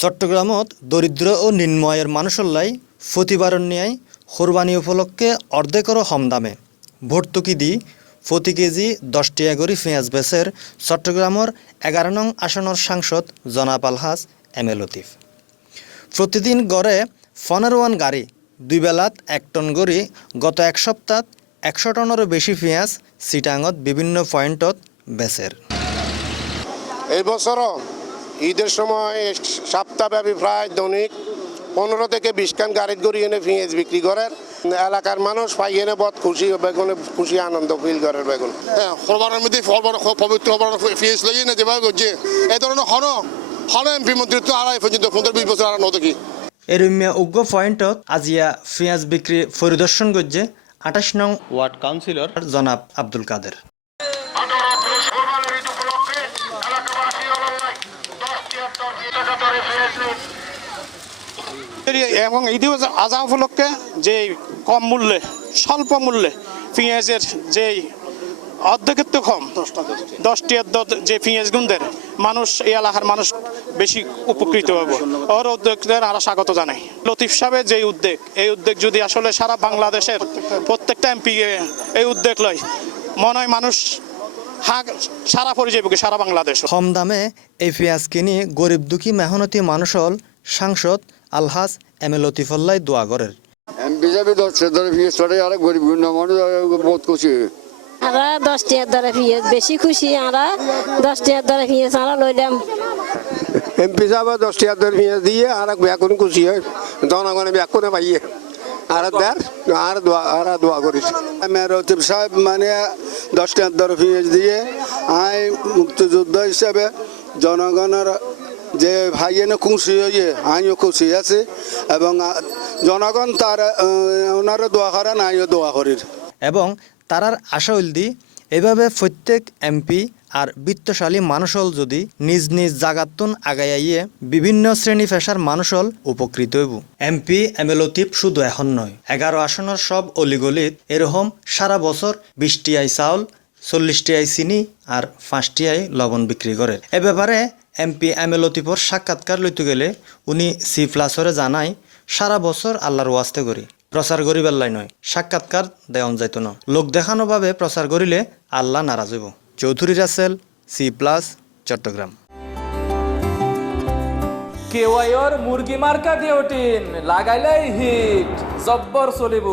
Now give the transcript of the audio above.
চট্টগ্রামত দরিদ্র ও নিম্নয়ের মানুষল্লাই প্রতিবারণ ন্যায় কোরবানি উপলক্ষে অর্ধেকেরও হম দামে। ভর্তুকি দি প্রতি কেজি দশ টিয়া করে পেঁয়াজ বেচের চট্টগ্রামের এগারো নং আসনের সাংসদ জনাব আলহাজ এম এ লতিফ। প্রতিদিন গড়ে পনেরো ওয়ান গাড়ি, দুই বেলাত এক টন গড়ি গত এক সপ্তাহত একশো টনেরও বেশি পেঁয়াজ সিটাঙত বিভিন্ন পয়েন্টত বেচের। এই বছরও ঈদের সময় সপ্তাহব্যাপী প্রায় দৈনিক পনেরো থেকে বিশ খান গাড়ির গড়ি এনে পেঁয়াজ বিক্রি করেন। এলাকার মানুষ পাই এনে বহুত খুশি বেগুনে খুশি আনন্দ ফিল করে বেগুন। হ্যাঁ মধ্যে পবিত্র হবার ফিস লই না যেভাবে করছে এই ধরনের হন হন এমপি মন্ত্রী তো আড়াই পর্যন্ত পনেরো বিশ বছর আর কি? এরম্যা উগ্র পয়েন্টত আজিয়া পেঁয়াজ বিক্রি পরিদর্শন করছে আঠাশ নং ওয়ার্ড কাউন্সিলর জনাব আব্দুল কাদের। এবং ঈদ আজা উপলক্ষে যে কম মূল্যে, স্বল্প মূল্যে পেঁয়াজের যে অর্ধেকের তো কম, দশটি অর্ধ যে পেঁয়াজ গুনদের মানুষ এই এলাকার মানুষ বেশি উপকৃত হবে। ওর উদ্যোগদের আরও স্বাগত জানাই। লতিফ সাহেবের যে উদ্যোগ, এই উদ্যোগ যদি আসলে সারা বাংলাদেশের প্রত্যেকটা এমপি এই উদ্যোগ লয়, মনে হয় মানুষ সারা পরিচয় সারা বাংলাদেশ। কম দামে এই পেঁয়াজ কিনি গরিব দুঃখী মেহনতি মানুষল সাংসদ আলহাজ এম এ লতিফল্লাই দোয়া করের এমপি ধরে ফিস করে আর গরিব মানুষ বহুত খুশি। আমরা দশ টাকার দ্বারা পিঁয়াজ বেশি খুশি আমরা দশ টাকার দ্বারা পিঁয়াজ আমরা লইলাম। এমপি সাহেব দশ টাকা ধরে পেঁয়াজ দিয়ে আর বেগুন খুশি হয় জনগণে বেগুনে পাইয়ে। আর? দেয় আর দোয়া করিস সাহেব মানে দশটা দিয়ে মুক্তিযুদ্ধ হিসাবে জনগণের যে ভাইয়েনে খুশি হয়ে আমিও খুশি আছে এবং জনগণ তার ওনার দোয়া করেন আইও দোয়া করির। এবং তারার আশা উলদি এভাবে প্রত্যেক এমপি আর বিত্তশালী মানুষল যদি নিজ নিজ জাগাতুন আগাইয়ে বিভিন্ন শ্রেণি পেশার মানুষল উপকৃত হইব। এমপি, এম এ শুধু এখন নয়, এগারো আসনের সব অলিগলিত এরকম সারা বছর বিশটি আই চাউল, চল্লিশটি আই চিনি আর পাঁচটি আই লবণ বিক্রি করে এ ব্যাপারে এমপি, এম এ লতিফর সাক্ষাৎকার লইতে গেলে উনি সি প্লাসরে জানায়, সারা বছর আল্লাহর ওয়াস্তে করি। প্রচার করিবার লাই নয়, সাক্ষাৎকার দেওয়া যাইত না। লোক দেখানো ভাবে প্রচার করিলে আল্লাহ নারাজ হইব। Chowdhury Rasel, C plus, Chittagong. কেওয়াইর মুরগি মার্কা ডিওটিন লাগাইলাই হিট, জব্বর চলিব।